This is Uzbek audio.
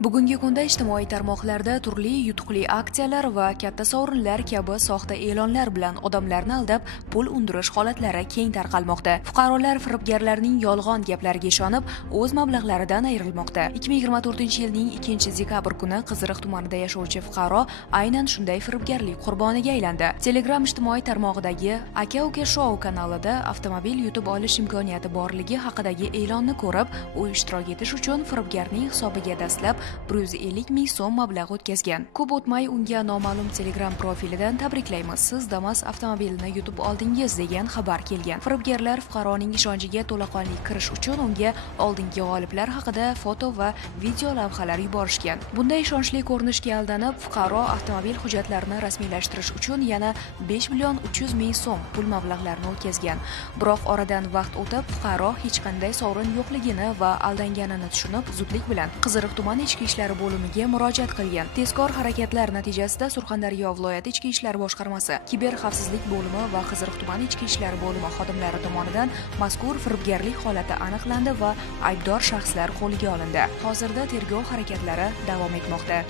Bugungi kunda ijtimoiy tarmoqlarda turli yutuqli aksiyalar va katta sovrinlar kabi soxta e'lonlar bilan odamlarni aldab, pul undirish holatlari keng tarqalmoqda. Fuqarolar firibgarlarning yolg'on gaplariga ishonib, o'z mablag'laridan ayrilmoqda. 2024-yilning 2-dekabr kuni Qiziriq tumanida yashovchi fuqaro aynan shunday firibgarlik qurboniga aylandi. Telegram ijtimoiy tarmog'idagi Aka-uka shou kanalida avtomobil yutib olish imkoniyati borligi haqidagi e'lonni ko'rib, u ishtirok etish uchun firibgarning hisobiga dastlab 150 ming so'm mablag' o'tkazgan. Ko'p o'tmay unga noma'lum Telegram profilidan tabriklaymiz, siz Damas avtomobilini yutib oldingiz degan xabar kelgan. Firibgarlar fuqaroning ishonchiga to'laqonli kirish uchun unga oldingi g'oliblar haqida foto va video lavhalar yuborishgan. Bunday ishonchli ko'rinishga aldanib, fuqaro avtomobil hujjatlarini rasmiylashtirish uchun yana 5 million 300 ming so'm pul mablag'larini o'tkazgan. Biroq oradan vaqt o'tib, fuqaro hech qanday sovrin yo'qligini va aldanganini tushunib, zudlik bilan Qiziriq tuman ichki ishlar bo'limiga murojaat qilgan. Tezkor harakatlar natijasida Surxondaryo viloyati ichki ishlar boshqarmasi, kiber xavfsizlik bo'limi va Qiziriq tuman ichki ishlar bo'limi xodimlari tomonidan mazkur firibgarlik holati aniqlandi va aybdor shaxslar qo'lga olindi. Hozirda tergov harakatlari davom etmoqda.